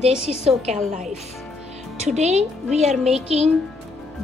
Desi SoCal Life. Today we are making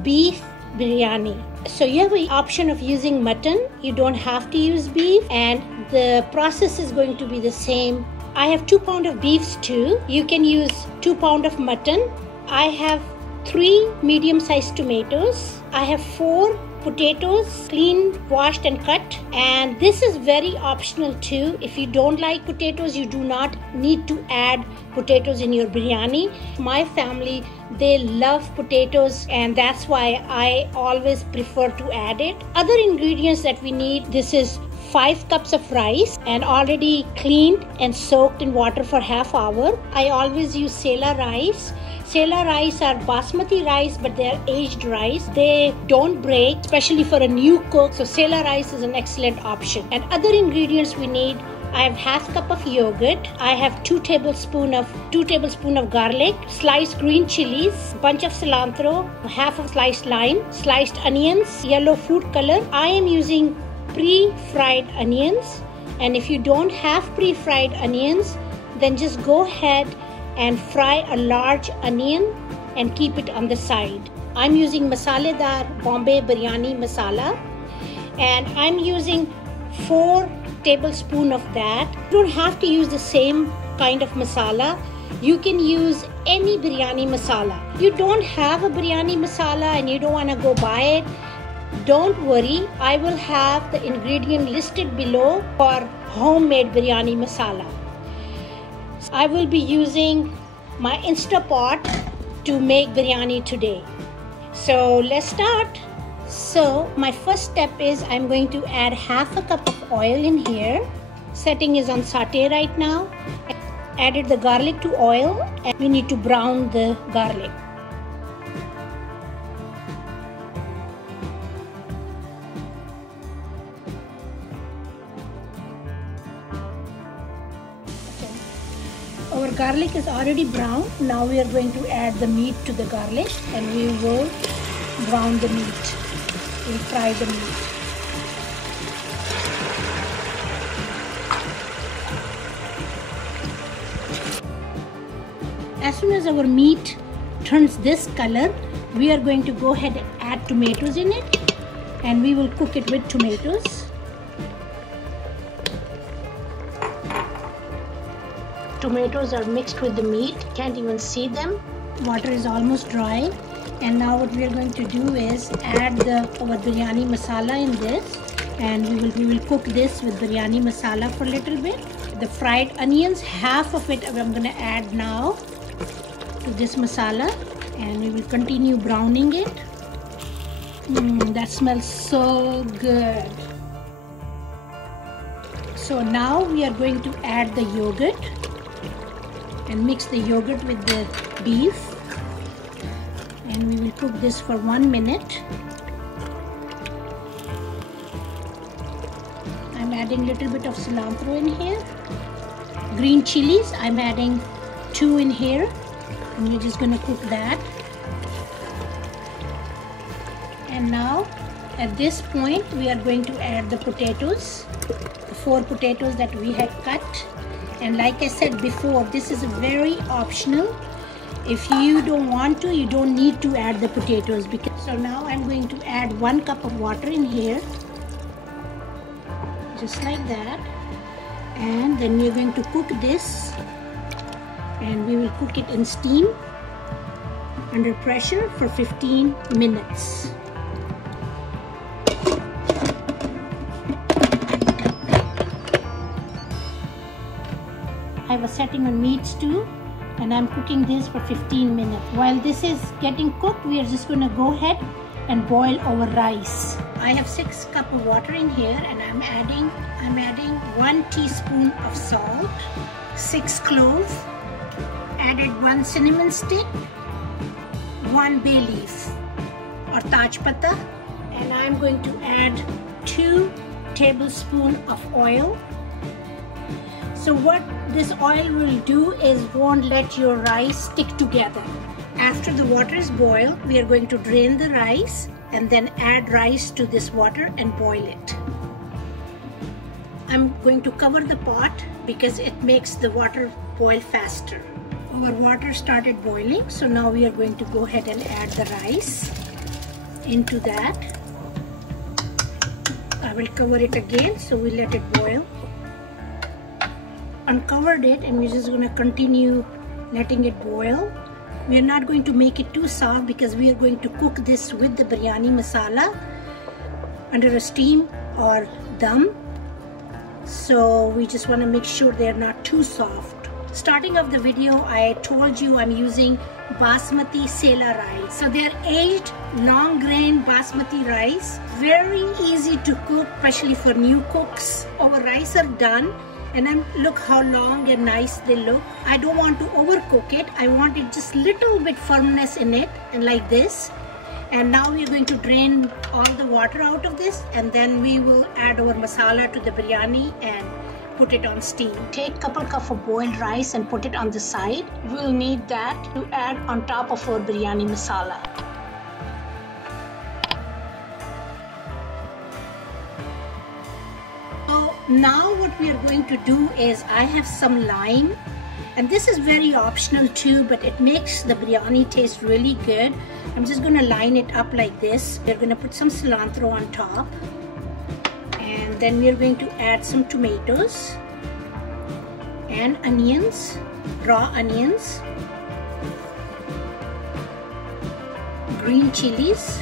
beef biryani. So you have the option of using mutton. You don't have to use beef, and the process is going to be the same. I have 2 pounds of beef stew. You can use 2 pounds of mutton. I have 3 medium-sized tomatoes. I have 4 potatoes, clean, washed and cut. And this is very optional too. If you don't like potatoes, you do not need to add potatoes in your biryani. My family, they love potatoes, and that's why I always prefer to add it. Other ingredients that we need, this is 5 cups of rice and already cleaned and soaked in water for half hour. I always use Sela rice. Sela rice are basmati rice, but they are aged rice. They don't break, especially for a new cook. So Sela rice is an excellent option. And other ingredients we need, I have half cup of yogurt. I have 2 tablespoons of garlic, sliced green chilies, bunch of cilantro, half of sliced lime, sliced onions, yellow food color. I am using pre-fried onions, and if you don't have pre-fried onions, then just go ahead and fry a large onion and keep it on the side. I'm using Masaledar Bombay Biryani Masala, and I'm using 4 tablespoons of that. You don't have to use the same kind of masala. You can use any biryani masala. You don't have a biryani masala and you don't want to go buy it, don't worry. I will have the ingredient listed below for homemade biryani masala. I will be using my Instapot to make biryani today. So let's start. So my first step is I'm going to add half a cup of oil in here. Setting is on saute right now. Added the garlic to oil, and we need to brown the garlic. Our garlic is already brown. Now we are going to add the meat to the garlic, and we will brown the meat. We'll fry the meat. As soon as our meat turns this color, we are going to go ahead and add tomatoes in it, and we will cook it with tomatoes. Tomatoes are mixed with the meat, can't even see them. Water is almost dry, and now what we are going to do is add our biryani masala in this, and we will cook this with biryani masala for a little bit. The fried onions, half of it I'm going to add now to this masala, and we will continue browning it. That smells so good. So now we are going to add the yogurt and mix the yogurt with the beef, and we will cook this for 1 minute. I'm adding a little bit of cilantro in here. Green chilies, I'm adding 2 in here, and we're just going to cook that. And now at this point we are going to add the potatoes, the 4 potatoes that we had cut. And like I said before, this is very optional. If you don't want to, you don't need to add the potatoes. So now I'm going to add 1 cup of water in here, just like that. And then we're going to cook this, and we will cook it in steam under pressure for 15 minutes. I have a setting on meat stew, and I'm cooking this for 15 minutes. While this is getting cooked, we are just going to go ahead and boil our rice. I have 6 cups of water in here, and I'm adding 1 teaspoon of salt, 6 cloves, added 1 cinnamon stick, 1 bay leaf or taj pata, and I'm going to add 2 tablespoons of oil. So what this oil will do is won't let your rice stick together. After the water is boiled, we are going to drain the rice and then add rice to this water and boil it. I'm going to cover the pot because it makes the water boil faster. Our water started boiling, so now we are going to go ahead and add the rice into that. I will cover it again, so we let it boil. Uncovered it, and we're just going to continue letting it boil. We are not going to make it too soft because we are going to cook this with the biryani masala under a steam or dum. So we just want to make sure they're not too soft. Starting of the video, I told you I'm using basmati sela rice. So they're aged long grain basmati rice. Very easy to cook, especially for new cooks. Our rice are done, and then look how long and nice they look. I don't want to overcook it. I want it just little bit firmness in it, and like this. And now we're going to drain all the water out of this, and then we will add our masala to the biryani and put it on steam. Take couple cup of boiled rice and put it on the side. We'll need that to add on top of our biryani masala. So now what we are going to do is, I have some lime, and this is very optional too, but it makes the biryani taste really good. I'm just going to line it up like this. We're going to put some cilantro on top. And then we're going to add some tomatoes and onions, raw onions, green chilies.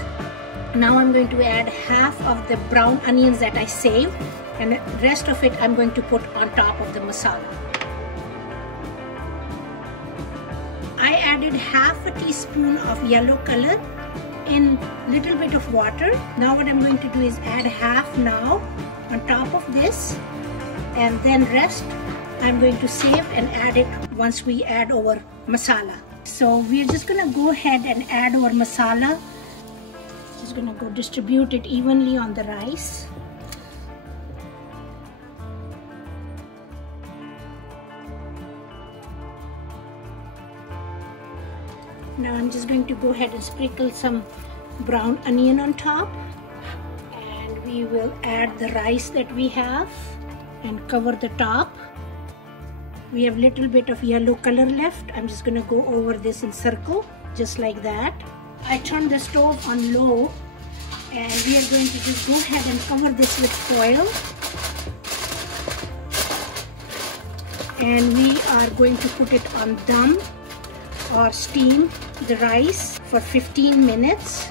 Now I'm going to add half of the brown onions that I saved, and the rest of it I'm going to put on top of the masala. I added half a teaspoon of yellow color in little bit of water. Now what I'm going to do is add half now on top of this, and then rest I'm going to save and add it once we add our masala. So we're just gonna go ahead and add our masala. Just gonna go distribute it evenly on the rice. Now I'm just going to go ahead and sprinkle some brown onion on top, and we will add the rice that we have and cover the top. We have little bit of yellow color left. I'm just going to go over this in circle, just like that. I turned the stove on low, and we are going to just go ahead and cover this with foil. And we are going to put it on dum or steam the rice for 15 minutes,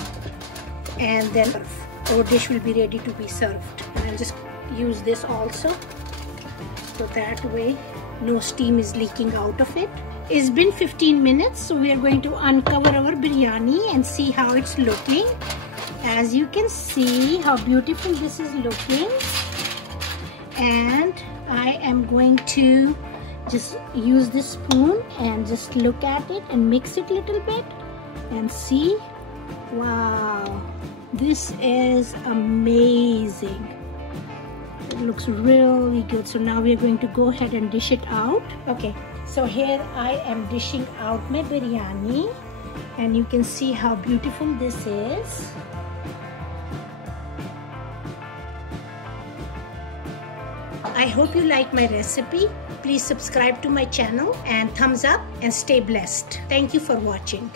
and then our dish will be ready to be served. And I'll just use this also, so that way no steam is leaking out of it. It's been 15 minutes, so we are going to uncover our biryani and see how it's looking. As you can see how beautiful this is looking, and I am going to just use this spoon and just look at it and mix it a little bit and see. Wow, this is amazing. It looks really good. So now we're going to go ahead and dish it out. Okay, so here I am dishing out my biryani, and you can see how beautiful this is. I hope you like my recipe. Please subscribe to my channel and thumbs up, and stay blessed. Thank you for watching.